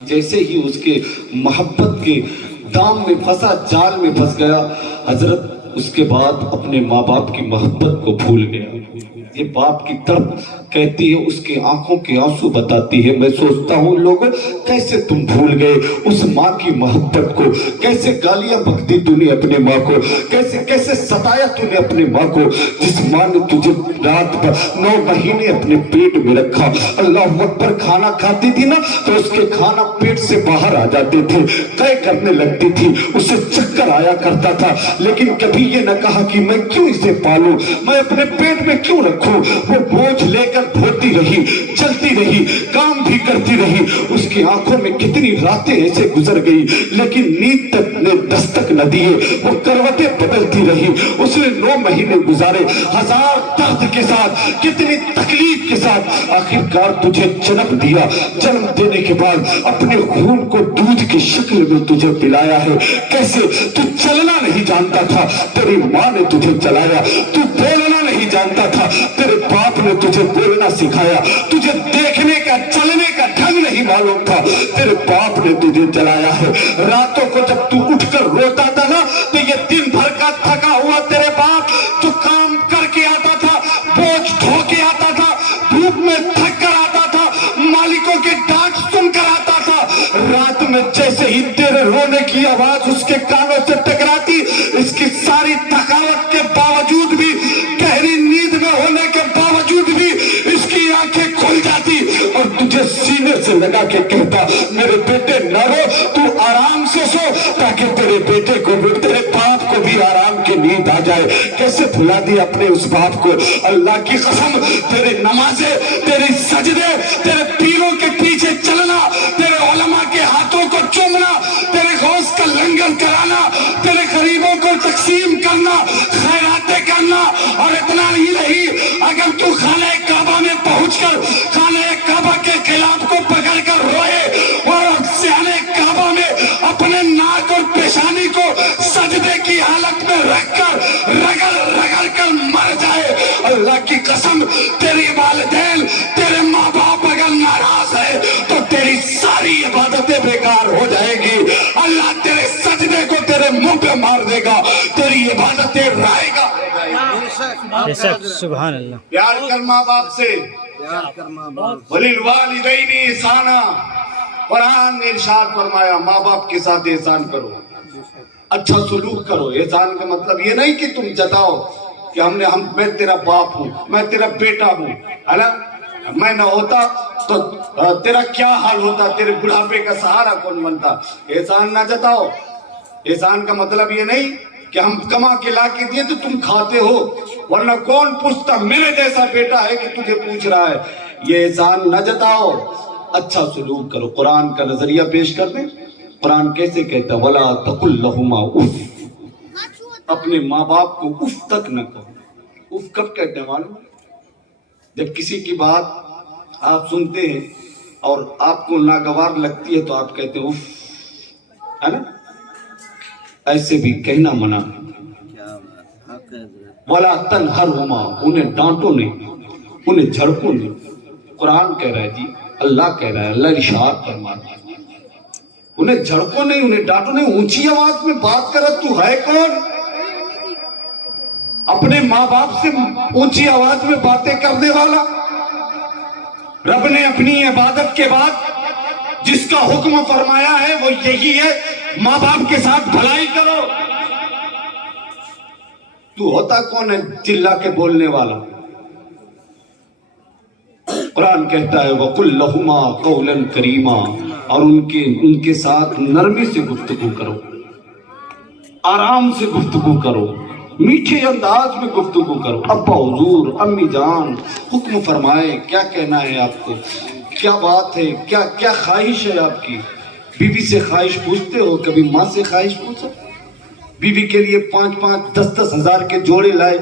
जैसे ही उसके मोहब्बत के दाम में फंसा, जाल में फंस गया, हजरत उसके बाद अपने माँ बाप की मोहब्बत को भूल गया। ये बाप की तड़प कहती है, उसके आंखों के आंसू बताती है। मैं सोचता हूँ लोगों, कैसे तुम भूल गए उस माँ की मोहब्बत को, कैसे गालियां बकती तूने अपने माँ को, कैसे कैसे सताया तूने अपने माँ को, जिस माँ ने तुझे रात भर 9 महीने अपने पेट में रखा। अल्लाह अकबर, खाना खाती थी ना तो उसके खाना पेट से बाहर आ जाते थे, कै करने लगती थी, उसे चक्कर आया करता था, लेकिन कभी ये न कहा कि मैं क्यों इसे पालूं, मैं अपने पेट में क्यों रखूं। वो बोझ लेकर ढोती रही, चलती रही, काम भी करती रही। उसकी आंखों में कितनी रातें ऐसे गुजर गई, लेकिन नींद तक ने दस्तक न दिए। वो करवटें बदलती रही। उसने 9 महीने गुजारे, 1000 दर्द के साथ, कितनी तकलीफ के साथ। आखिरकार तुझे जन्म दिया, जन्म देने के बाद अपने खून को दूध की शक्ल में तुझे पिलाया है। कैसे तू चलना नहीं जानता था, तेरी माँ ने तुझे चलाया। तू बोलना नहीं जानता था, तेरे बाप ने तुझे बोलना सिखाया। तुझे देखने का, चलने का ढंग नहीं मालूम था, तेरे बाप ने तुझे चलाया है। रातों को जब तू उठकर रोता था ना, तो ये दिन भर का थका हुआ तेरे बाप, तू काम करके आता था, बोझ ढो के आता था, धूप में थक कर आता था, मालिकों के डांट सुनकर आता था। रात में जैसे ही तेरे रोने की आवाज उसके कानों से टकराती, इसकी सारी थकावट के बावजूद भी, गहरी नींद में होने के बावजूद भी इसकी आंखें खुल जाती और तुझे सीने से लगा के कहता, मेरे बेटे न रो, तू आराम से सो, ताकि तेरे बेटे को भी, तेरे बाप को भी आराम की नींद आ जाए। कैसे भुला दिया अपने उस बाप को। अल्लाह की कसम, तेरे नमाजे, तेरे सजदे, तेरे पीरों के पीछे चलना, तेरे उलमा के हाथों को चूमना, तेरे गौस का लंगर कराना, तेरे गरीबों को तकसीम करना, खैरातें करना, और इतना ही नहीं, अगर तू खाने काबा में पहुंचकर खाने काबा के खिलाफ को पकड़कर रोए और सियाने काबा में अपने नाक और पेशानी को सजदे की हालत में रखकर रगड़ रगड़ कर मर जाए, अल्लाह की कसम, तेरी वालिदैन, तेरे माँ बाप अगर नाराज है तो तेरी सारी इबादतें बेकार हो जाएगी। अल्लाह तेरे सजदे को तेरे मुंह पे मार देगा, तेरी इबादतें रहेगा। सुभान अल्लाह। प्यार कर माँ बाप से, वलिल वालिदैनी ihsana। कुरान ने इरशाद फरमाया, माँ बाप के साथ एहसान करो, अच्छा सलूक करो। एहसान का मतलब ये नहीं कि तुम जताओ कि मैं तेरा बाप हूँ, मैं तेरा बेटा हूँ, है ना, मैं न होता तो तेरा क्या हाल होता, तेरे बुढ़ापे का सहारा कौन बनता। एहसान ना जताओ। एहसान का मतलब ये नहीं कि हम कमा के ला के दिए तो तुम खाते हो, वरना कौन पूछता मेरे जैसा बेटा है कि तुझे पूछ रहा है। ये एहसान न जताओ, अच्छा सलूक करो। कुरान का नजरिया पेश कर दें। कुरान कैसे कहता है, वला तकुल लहुमा उफ, अपने माँ बाप को उफ तक न कहो। उफ कब कहते हैं मालूम? जब किसी की बात आप सुनते हैं और आपको नागवार लगती है तो आप कहते हैं उफ, है ना। ऐसे भी कहना मना। वला तनहरहुमा, उन्हें डांटो नहीं, उन्हें झड़को नहीं। कुरान कह रहा है जी, अल्लाह कह रहा है, अल्लाह इरशाद फरमाता है, उन्हें झड़को नहीं, उन्हें डांटो नहीं, ऊंची आवाज में बात कर। तू है कौन अपने माँ बाप से ऊंची आवाज में बातें करने वाला? रब ने अपनी इबादत के बाद जिसका हुक्म फरमाया है वो यही है, माँ बाप के साथ भलाई करो। तू होता कौन है चिल्ला के बोलने वाला? कुरान कहता है वकुल लहुमा कौलन करीमा, और उनके साथ नरमी से गुफ्तगू करो, आराम से गुफ्तगू करो, मीठे अंदाज में गुफ्तगू करो। अब्बा हुजूर, अम्मी जान, हुक्म फरमाए, क्या कहना है आपको, क्या बात है, क्या क्या ख्वाहिश है आपकी। बीवी से ख्वाहिश पूछते हो? कभी माँ से ख्वाहिश पूछो? बीवी के लिए 5-5, 10-10 हजार के जोड़े लाए,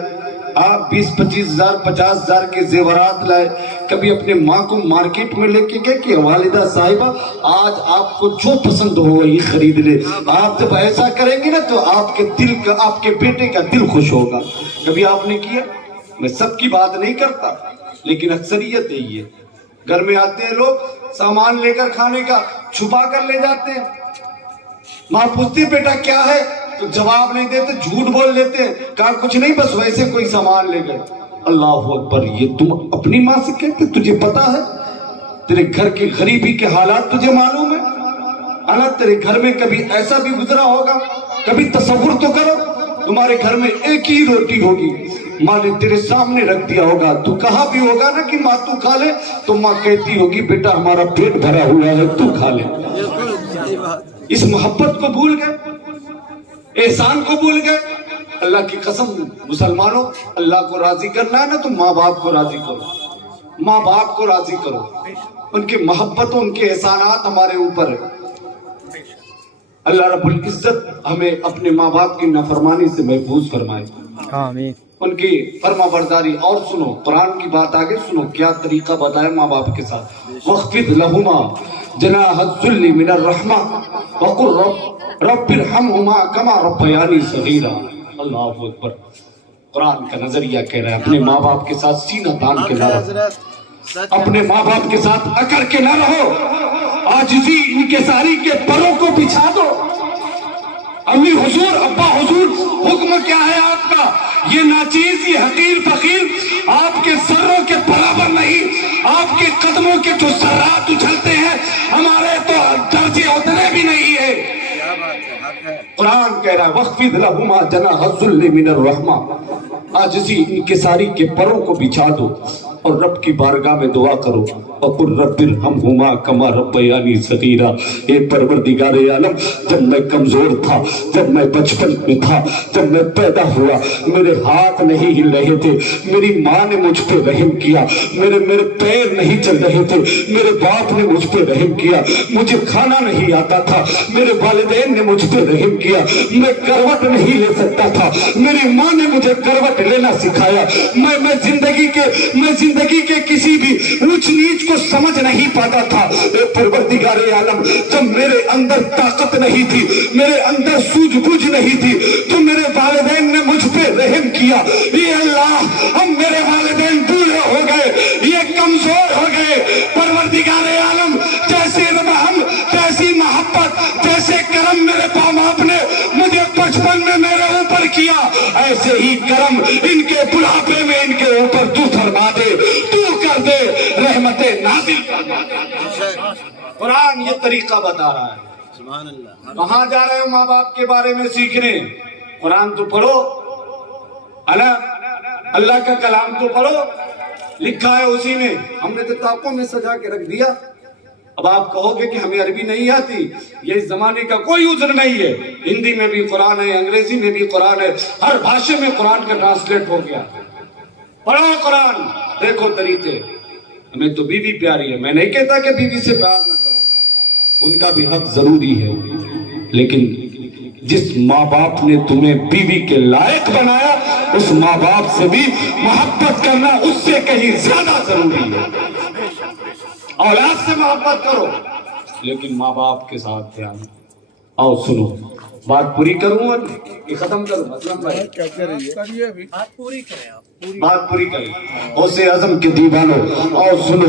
आप 20-25 हजार, 50 हजार के जेवरात लाए। कभी अपने माँ को मार्केट में लेके गए कि वालिदा साहिबा आज आपको जो पसंद हो वही खरीद ले। आप जब ऐसा करेंगे ना तो आपके दिल का, आपके बेटे का दिल खुश होगा। कभी आपने किया? मैं सबकी बात नहीं करता, लेकिन अक्सरियत यही है। घर में आते हैं लोग, सामान लेकर खाने का छुपा कर ले जाते हैं। माँ पूछती बेटा क्या है, तो जवाब नहीं देते, झूठ बोल लेते हैं, कहा कुछ नहीं बस वैसे कोई सामान ले गए। अल्लाह अकबर, ये तुम अपनी माँ से कहते? तुझे पता है तेरे घर की गरीबी के हालात तुझे मालूम है? अना तेरे घर में कभी ऐसा भी गुजरा होगा? कभी तसव्वुर तो करो, तुम्हारे घर में एक ही रोटी होगी, माँ ने तेरे सामने रख दिया होगा, तू कहा भी होगा ना कि माँ तू खा ले, तो माँ कहती होगी बेटा हमारा पेट भरा हुआ है तू खा ले। इस मोहब्बत को भूल गए, एहसान को भूल गए। अल्लाह की कसम मुसलमानों, अल्लाह को राजी करना है ना तो माँ बाप को राजी करो, माँ बाप को राजी करो, उनकी मोहब्बत उनके एहसानात हमारे ऊपर है। अल्लाह रब्बुल इज्जत हमें अपने माँ बाप की नाफरमानी से महफूज फरमाए, आमीन। उनकी फर्मा बरदारी। और सुनो कुरान की बात आगे सुनो, क्या तरीका बताया माँ बाप के साथ। वख्फिद लहुमा जनाहज़्ज़ुल्लि मिनर रहमा वक़ुल रब्बिरहमहुमा कमा रब्बयानी सगीरा। अल्लाह अकबर, कुरान का नजरिया कह रहा है अपने माँ बाप के साथ सीना तान के ना रहो, अपने माँ बाप के साथ अकड़ के ना रहो, आजिज़ी इनकिसारी के परों को बिछा दो। अम्मी हुजूर, अब्बा हुजूर, हुक्म क्या है आपका? ये नाचीज, ये हकीर फकीर आपके सरों के बराबर नहीं, आपके कदमों के जो सर्रात उछलते हैं हमारे तो दर्जे उतने भी नहीं है। कुरान कह रहा है वख्फिद लहुमा जनाहज़्ज़ुल्लि मिनर रहमा, आजिज़ी इनकिसारी के परों को बिछा दो और रब की बारगाह में दुआ करो, वक़ुल रब्बिरहमहुमा कमा रब्बयानी सगीरा। ए परवरदिगारे आलम, जब मैं कमजोर था, जब मैं बचपन में था, जब मैं पैदा हुआ, मेरे हाथ नहीं हिल रहे थे, मेरी माँ ने मुझ पे रहम किया, मेरे पैर नहीं चल रहे थे, मेरे बाप ने मुझ पे रहम किया, मुझे खाना नहीं आता था, मेरे वालिदैन ने मुझ पे रहम किया, मैं करवट नहीं ले सकता था, मेरी माँ ने मुझे करवट लेना सिखाया, मैं जिंदगी के किसी भी ऊंच नीच को समझ नहीं पाता था। परवरदिगारे आलम, जब मेरे अंदर ताकत नहीं थी, मेरे अंदर सूझबूझ नहीं थी, तो मेरे वालिदैन ने मुझ पे रहम किया। ये अल्लाह, हम मेरे वालिदैन बूढ़े हो गए, ये कमजोर हो गए, परवरदिगारे आलम जैसे रहम, जैसी मोहब्बत, जैसे करम मेरे बाप ने मुझे बचपन में मेरे ऊपर किया, ऐसे ही करम इनके बुढ़ापे में इनके ऊपर तू फरमा दे, तू कर दे, रहमते नाज़िल फरमा दे। कुरान ये तरीका बता रहा है। कहाँ जा रहे हो माँ बाप के बारे में सीखने? कुरान तो पढ़ो, अल्लाह का कलाम तो पढ़ो, लिखा है उसी में, हमने तो किताबों में सजा के रख दिया। अब आप कहोगे कि हमें अरबी नहीं आती, ये इस जमाने का कोई उज़्र नहीं है, हिंदी में भी कुरान है, अंग्रेजी में भी कुरान है, हर भाषा में कुरान का ट्रांसलेट हो गया। पढ़ो कुरान, देखो तरीके। हमें तो बीवी प्यारी है, मैं नहीं कहता कि बीवी से प्यार ना करो, उनका भी हक जरूरी है, लेकिन जिस माँ बाप ने तुम्हें बीवी के लायक बनाया, उस माँ बाप से भी मोहब्बत करना उससे कहीं ज्यादा जरूरी है। औलाद से मोहब्बत करो, लेकिन माँ बाप के साथ ध्यान। आओ सुनो, बात पूरी करूं और ये खत्म करूं? मतलब भाई बात पूरी करें। उसे आजम के दीवानों, और सुनो,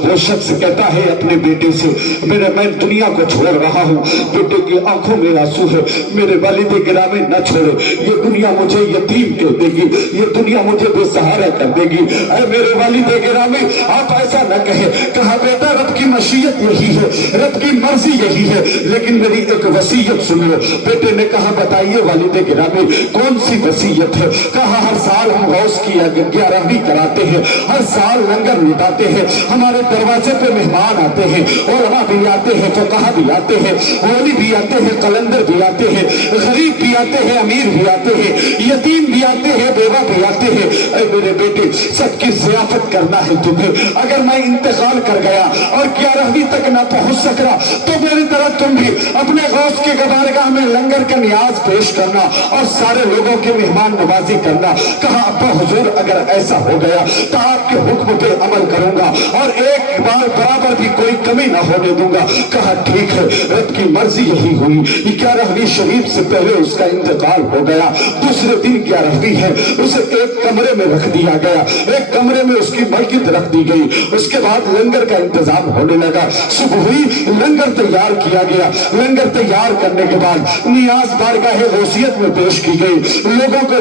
वो शख्स कहता है अपने बेटे से, मैं दुनिया को छोड़ रहा हूँ, बेटे की आंखों में आंसू है, मेरे वालिद गिरामी न छोड़े, ये दुनिया मुझे यतीम कर देगी, ये दुनिया मुझे बेसहारा कर देगी। अरे मेरे वालिद गिरामी, आप ऐसा न कहे। कहा बेटा रब की मशीयत यही है, रब की मर्जी यही है, लेकिन मेरी एक वसीयत सुन लो। बेटे ने कहा बताइए वालिद गिरामी, कौन सी वसीयत है? कहा हर साल हम गौस की 11वीं कराते हैं, हर साल लंगर लुटाते हैं, हमारे दरवाजे पे मेहमान आते हैं, उलमा भी आते हैं, फुक़हा भी आते हैं, वली भी आते हैं, कलंदर भी आते हैं, गरीब भी आते हैं, अमीर भी आते हैं, यतीम भी आते हैं, बेवा भी आते हैं। अरे मेरे बेटे, सबकी ज़ियाफत करना है तुम्हें। अगर मैं इंतकाल कर गया और 11वीं तक ना पहुंच सका, तो मेरी तरह तुम भी अपने गौस के बारगाह में लंगर का नियाज पेश करना और सारे लोगों की मेहमान नवाजी करना। कहा अब्बा हुजूर अगर ऐसा हो गया तो आपके हुक्म पे अमल करूंगा और एक बार बराबर भी कोई कमी ना होने दूंगा। कहा ठीक है, रब की मर्जी यही हुई। 11वीं शरीफ से पहले उसका इंतकाल हो गया। दूसरे दिन 11वीं है, उसे एक कमरे में रख दिया गया, एक कमरे में उसकी मस्जिद रख दी गई। उसके बाद लंगर का इंतजाम होने लगा। सुबह हुई, लंगर तैयार किया गया। लंगर तैयार करने के बाद नियाज बारगाह गौसियत में पेश की गई। लोगों को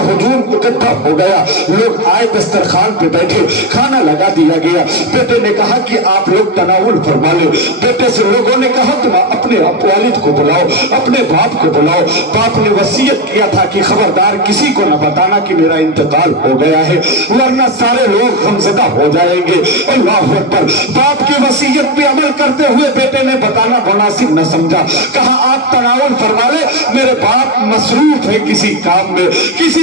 हुजूम इकट्ठा हो गया। लोग आए, दस्तरखान पे बैठे, खाना लगा दिया गया। बेटे ने कहा कि आप लोग तनाउल फरमा ले। बेटे से लोगों ने कहा तुम अपने वालिद को बुलाओ, अपने बाप को बुलाओ। बाप ने वसीयत किया था कि खबरदार किसी को न बताना कि मेरा इंतकाल हो गया है, वरना सारे लोग गमज़दा हो जाएंगे। अल्लाह अकबर। बाप की वसीयत पे अमल करते हुए बेटे ने बताना मुनासिब न समझा। कहा आप तनाउल फरमा ले, मेरे बाप मसरूफ है किसी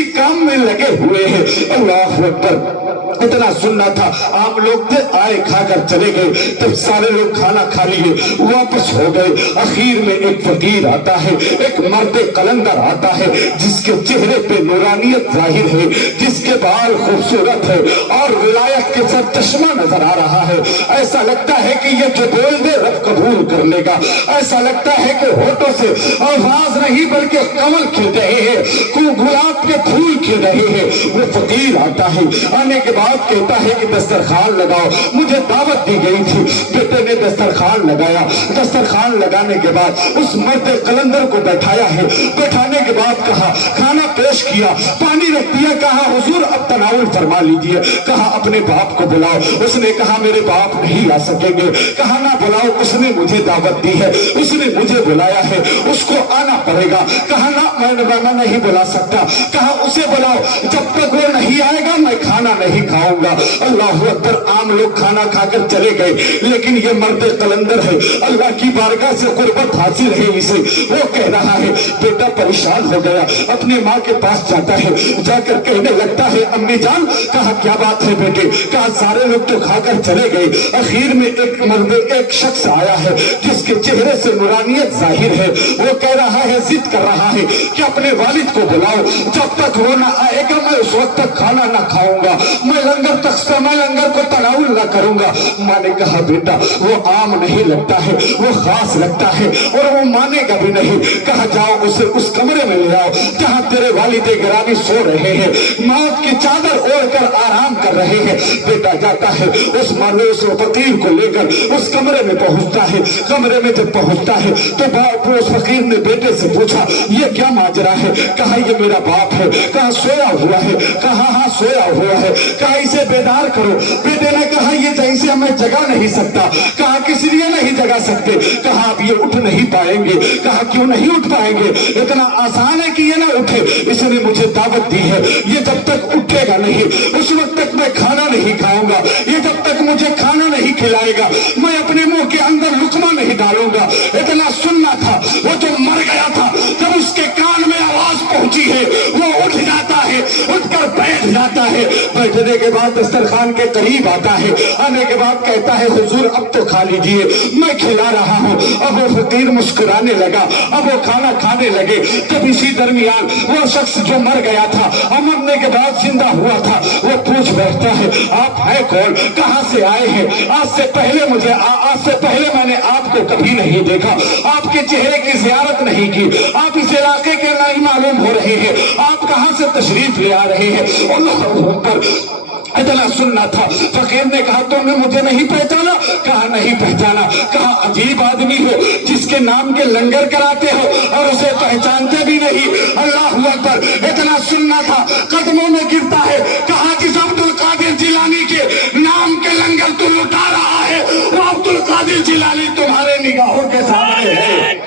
काम में लगे हुए हैं। अल्लाह अकबर। इतना सुनना था। आम लोग थे, आए खाकर चले गए। तब सारे लोग खाना खा लिए, वापस हो गए। आखिर में एक फकीर आता है, एक मर्द कलंदर आता है, जिसके चेहरे पे नूरानियत जाहिर है, जिसके बाल खूबसूरत है और विलायत के साथ चश्मा नजर आ रहा है। ऐसा लगता है कि ये जो बोल दे रब कबूल कर लेगा। ऐसा लगता है कि होठों से आवाज नहीं बल्कि कमल खिल रहे हैं, गुलाब के फूल खिल रहे हैं। वो फकीर आता है, आने के बाद कहता है कि दस्तरखान लगाओ, मुझे दावत दी गई थी। बेटे ने दस्तरखान लगाया। दस्तरखान लगाने के बाद उस मर्द कलंदर को बैठाया है। बैठाने के बाद कहा, खाना पेश किया, पानी रख दिया। कहा हुजूर अब तनाउल फरमा लीजिए। कहा अपने बाप को बुलाओ। उसने कहा मेरे बाप नहीं आ सकेंगे। कहा ना बुलाओ, उसने मुझे दावत दी है, उसने मुझे बुलाया है, उसको आना पड़ेगा। कहा ना मैं नहीं बुला सकता। कहा उसे बुलाओ, जब तक वो नहीं आएगा मैं खाना नहीं खाऊंगा। अल्लाह अकबर। आम लोग खाना खाकर चले गए, लेकिन ये मर्द कलंदर है, अल्लाह की बारगाह से कुर्बत हासिल है इसे। वो कह रहा है, बेटा परेशान हो गया, अपनी माँ के पास जाता है, जाकर कहने लगता है अम्मी जान। कहा क्या बात है बेटे? कहा सारे लोग तो खाकर चले गए, आखिर में एक शख्स आया है जिसके चेहरे से नूरानियत जाहिर है। वो कह रहा है, जिद कर रहा है कि अपने वालिद को बुलाओ, जब तक वो ना आएगा मैं उस वक्त तक खाना ना खाऊंगा, मैं लंगर को तनाउल ना करूंगा। माँ ने कहा बेटा वो आम नहीं लगता है, वो खास लगता है और वो मानेगा भी नहीं। कहा जाओ उसे उस कमरे में ले आओ जहाँ तेरे वालिद गिरामी सो रहे हैं, मौत की चादर ओढ़कर आराम कर रहे हैं। बेटा जाता है, उस मानूस फकीर को लेकर उस कमरे में पहुंचता है। कमरे में जब पहुंचता है तो उस फकीर ने बेटे से पूछा ये क्या माजरा है? कहा ये मेरा बाप है। कहा सोया हुआ है? कहा हाँ सोया हुआ है। कहा इसे बेदार करो। बेटे ने कहा ये जैसे मैं जगा नहीं सकता। कहा किस लिए नहीं जगा सकते? कहा अब ये उठ नहीं पाएंगे। कहा क्यों नहीं उठ पाएंगे? इतना आसान है कि ये ना उठे, इसने मुझे दावत दी है, ये जब तक उठेगा नहीं उस वक्त तक मैं खाना नहीं खाऊंगा, ये जब तक मुझे खाना नहीं खिलाएगा मैं अपने मुंह के अंदर लुकमा नहीं डालूंगा। इतना सुनना था। वो जो मर गया था, जब उसके कान में आवाज पहुंची है वो उठ जाता है, उठकर बैठ जाता है। बैठने के बाद दस्तरखान के करीब आता है। आने के बाद कहता है हुजूर अब तो खा लीजिए, मैं खिला रहा हूँ। अब वो फकीर मुस्कुराने लगा, अब वो खाना खाने लगे। तब इसी दरमियान वो शख्स जो मर गया था, मरने के बाद जिंदा हुआ था, वो पूछ बैठता है आप है कौन, कहाँ से आए हैं? आज से पहले मैंने आपको कभी नहीं देखा, आपके चेहरे की जियारत नहीं की, आप इस इलाके के नहीं मालूम हो रहे हैं, आप कहाँ से तशरीफ ले आ रहे हैं? अल्लाह अकबर। इतना सुनना था। फकीर ने कहा तुमने मुझे नहीं पहचाना? कहा नहीं पहचाना। कहा अजीब आदमी हो, जिसके नाम के लंगर कराते हो और उसे पहचानते भी नहीं। अल्लाह अकबर। इतना सुनना था। कदमों में गिरता है। कहा जिस अब्दुल कादिर जिलानी के नाम के लंगर तू लुटा रहा है, वो अब्दुल कादिर जिलानी तुम्हारे निगाहों के सामने है।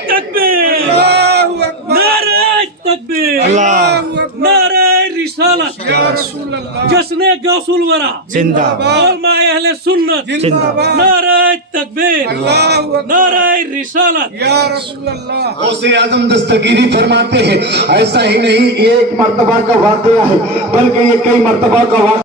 नारे रिसालत जश्ने गौसुल वरा जिंदाबाद, उलमाए अहले सुन्नत जिंदाबाद, नारे तकबीर, नारे रिसालत या रसूल अल्लाह। गौसे आजम दस्तगीरी फरमाते हैं ऐसा ही नहीं ये एक मर्तबा का वाक़या है, बल्कि ये कई मर्तबा का वाक़या